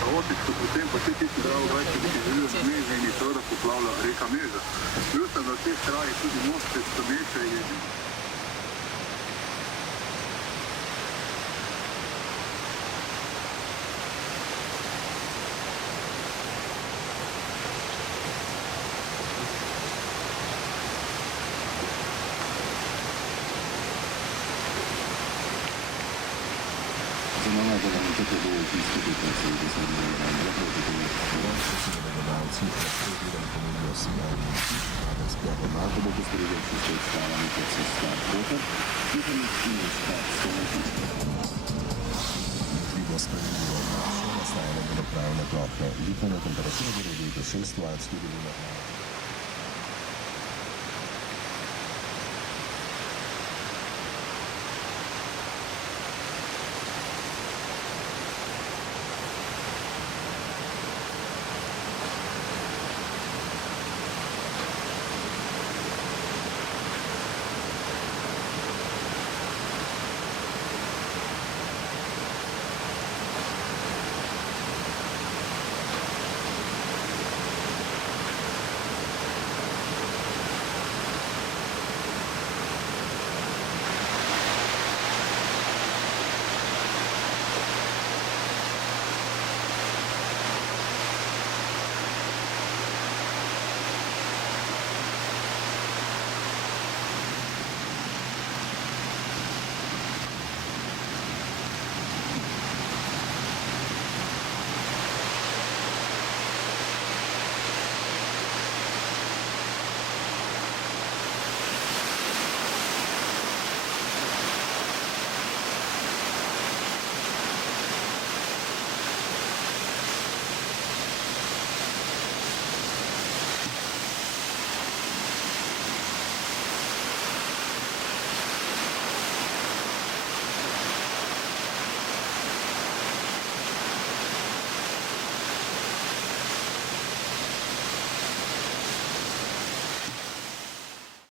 kaotično, potem pa vse tisti Dravograjci, ki živijo na Meži in jih seveda poplavlja reka Meža. Bil sem na teh krajih tudi most čez Stomeče in Zanima je, da vam tako bo v tisti lokaciji, da se ne da proti Roči so delodajalci predvidenem ponudilo sijajni hiš, danes Pjavo Marko bo poskrbel še s predstavami, kot so Star Koper, Informativni sklad Stomečišče. Vidljivo spremenljivo območje, nastajene vodopravne plohe, likovne temperature bodo do 6 stopinj tudi v